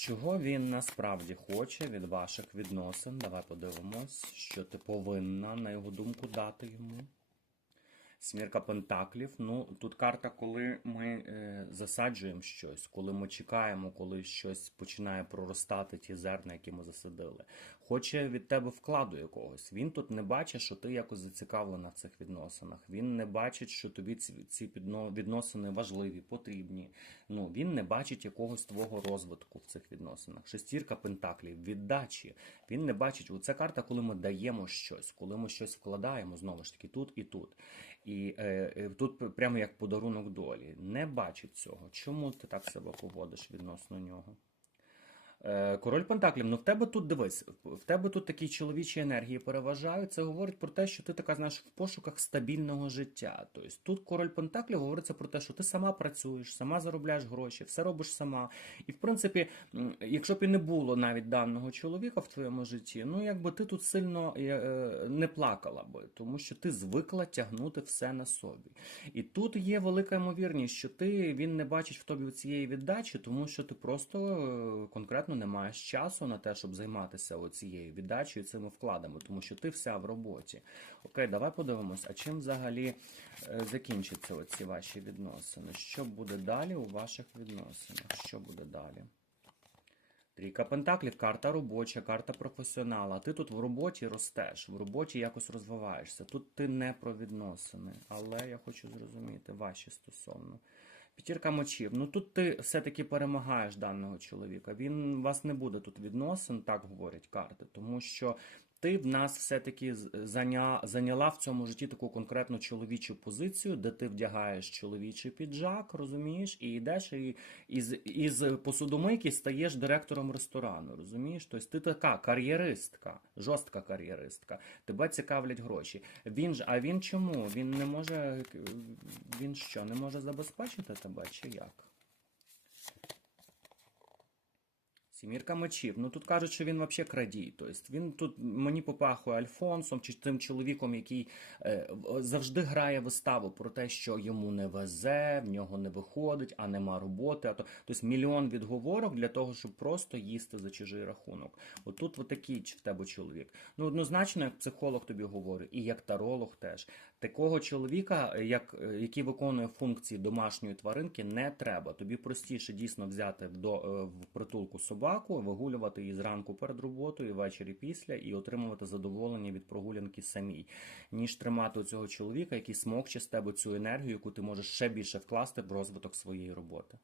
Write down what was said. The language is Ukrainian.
Чого він насправді хоче від ваших відносин? Давай подивимось, що ти повинна, на його думку, дати йому. Смірка Пентаклів. Ну, тут карта, коли ми е, засаджуємо щось, коли ми чекаємо, коли щось починає проростати, ті зерна, які ми засадили. Хоче від тебе вкладу якогось. Він тут не бачить, що ти якось зацікавлена в цих відносинах. Він не бачить, що тобі ці, відносини важливі, потрібні. Ну, він не бачить якогось твого розвитку в цих відносинах. Шестірка Пентаклів, віддачі. Він не бачить. Оце карта, коли ми даємо щось, коли ми щось вкладаємо, знову ж таки, тут і тут. І е, е, тут прямо як подарунок долі. Не бачить цього. Чому ти так себе поводиш відносно нього? Е, Король Пентаклів, ну в тебе тут дивись, в тебе тут такі чоловічі енергії переважають. Це говорить про те, що ти така знаєш в пошуках стабільного життя. Тобто тут король Пентаклів говориться про те, що ти сама працюєш, сама заробляєш гроші, все робиш сама. І в принципі, якщо б і не було навіть даного чоловіка в твоєму житті, ну якби ти тут сильно е, е, не плакала би, тому що ти звикла тягнути все на собі. І тут є велика ймовірність, що ти він не бачить в тобі цієї віддачі, тому що ти просто е, конкретно не маєш часу на те, щоб займатися цією віддачею, цими вкладами, тому що ти вся в роботі. Окей, давай подивимось, а чим взагалі е, закінчаться оці ваші відносини? Що буде далі у ваших відносинах? Що буде далі? Трійка Пентаклів, карта робоча, карта професіонала. Ти тут в роботі ростеш, в роботі якось розвиваєшся. Тут ти не про відносини, але я хочу зрозуміти ваші стосовно. П'ятірка мочів. Ну тут ти все-таки перемагаєш даного чоловіка. Він у вас не буде тут відносин, так говорять карти, тому що ти в нас все-таки зайняла в цьому житті таку конкретну чоловічу позицію, де ти вдягаєш чоловічий піджак, розумієш, і йдеш і із, із посудомийки стаєш директором ресторану, розумієш? Тобто ти така кар'єристка, жорстка кар'єристка. Тебе цікавлять гроші. Він ж, а він чому? Він не може. Він що, не може забезпечити тебе чи як? Сімірка мечів. Ну тут кажуть, що він взагалі крадій. Тобто він тут мені попахує Альфонсом чи тим чоловіком, який е, завжди грає виставу про те, що йому не везе, в нього не виходить, а нема роботи. А то тобто мільйон відговорок для того, щоб просто їсти за чужий рахунок. Отут от такий в тебе чоловік. Ну однозначно, як психолог тобі говорю, і як таролог теж. Такого чоловіка, е, як, е, який виконує функції домашньої тваринки, не треба. Тобі простіше дійсно взяти в, до, е, в притулку собаку, вигулювати її зранку перед роботою, ввечері після і отримувати задоволення від прогулянки самій, ніж тримати цього чоловіка, який смокче з тебе цю енергію, яку ти можеш ще більше вкласти в розвиток своєї роботи.